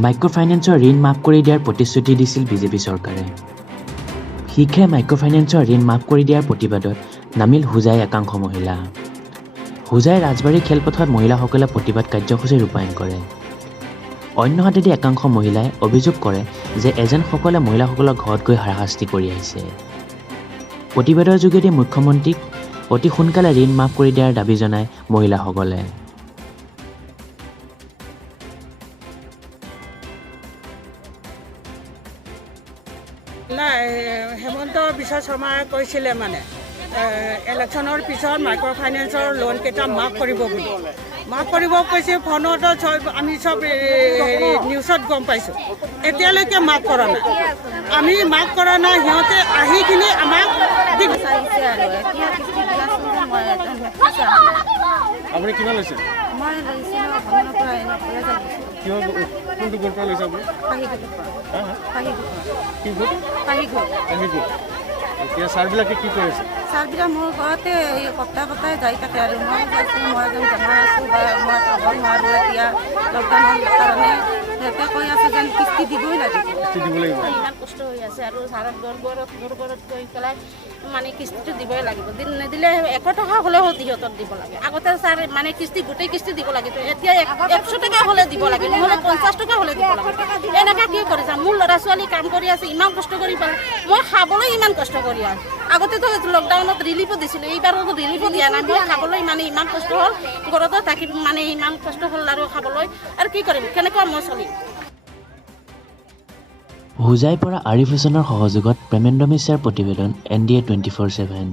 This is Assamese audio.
মাইক্ৰ'ফাইনেন্সৰ ঋণ মাফ কৰি দিয়াৰ প্ৰতিশ্ৰুতি দিছিল বিজেপি চৰকাৰে। শীঘ্ৰে মাইক্ৰ'ফাইনেন্সৰ ঋণ মাফ কৰি দিয়াৰ প্ৰতিবাদত নামিল হোজাই একাংশ মহিলা। হোজাই ৰাজবাৰী খেলপথাৰত মহিলাসকলে প্ৰতিবাদ কাৰ্যসূচী ৰূপায়ণ কৰে। অন্যহাতেদি একাংশ মহিলাই অভিযোগ কৰে যে এজেণ্টসকলে মহিলাসকলক ঘৰত গৈ হাৰাশাস্তি কৰি আহিছে। প্ৰতিবাদৰ যোগেদি মুখ্যমন্ত্ৰীক অতি সোনকালে ঋণ মাফ কৰি দিয়াৰ দাবী জনায় মহিলাসকলে। নাই, হেমন্ত বিশ্ব শৰ্মাই কৈছিলে মানে ইলেকশ্যনৰ পিছত মাইক্ৰ' ফাইনেন্সৰ লোন কেইটা মাফ কৰিব বুলি। মাফ কৰিব কৈছে, ফোনত আমি চব নিউজত গম পাইছোঁ। এতিয়ালৈকে মাফ কৰা নাই, আমি মাফ কৰা নাই। সিহঁতে আহি কিনি আমাক আপুনি কিমান লৈছে? কোনটো গোটৰ পৰা লৈছে আপুনি? এতিয়া ছাৰবিলাকে কি কৰি আছে? ছাৰবিলাক মোৰ ঘৰতে সপ্তাহে যাই থাকে আৰু মই এজন বেমাৰ আছোঁ বা মই পাব নোৱাৰোঁ এতিয়া লকডাউনৰ কাৰণে। সিহঁতে কৈ আছে যেন কিস্তি দিবই লাগিব। ইমান কষ্ট হৈ আছে আৰু ছাৰত ঘৰত গৈ পেলাই মানে কিস্তিটো দিবই লাগিব। নিদিলে 100 টকা হ'লেও সিহঁতক দিব লাগে। আগতে ছাৰ মানে গোটেই কিস্তি দিব লাগিব, এতিয়া 100 টকা হ'লে দিব লাগে, নহ'লে 50 টকা হ'লে দিব লাগে। এনেকৈ কি কৰি যাম? মোৰ ল'ৰা ছোৱালী কাম কৰি আছে, ইমান কষ্ট কৰি পেলাই মই খাবলৈ ইমান কষ্ট কৰি আছোঁ। আগতেতো লকডাউনত ৰিলিফো দিছিলোঁ, এইবাৰতো ৰিলিফো দিয়া নাই। মই খাবলৈ মানে ইমান কষ্ট হ'ল, ঘৰতো থাকি মানে ইমান কষ্ট হ'ল আৰু খাবলৈ। আৰু কি কৰিম, কেনেকুৱা মই চলিম? হোজাইৰ পৰা আৰিফ হুছেইনৰ সহযোগত প্ৰেমেন্দ্ৰ মিশ্ৰাৰ প্ৰতিবেদন NDA 24/7।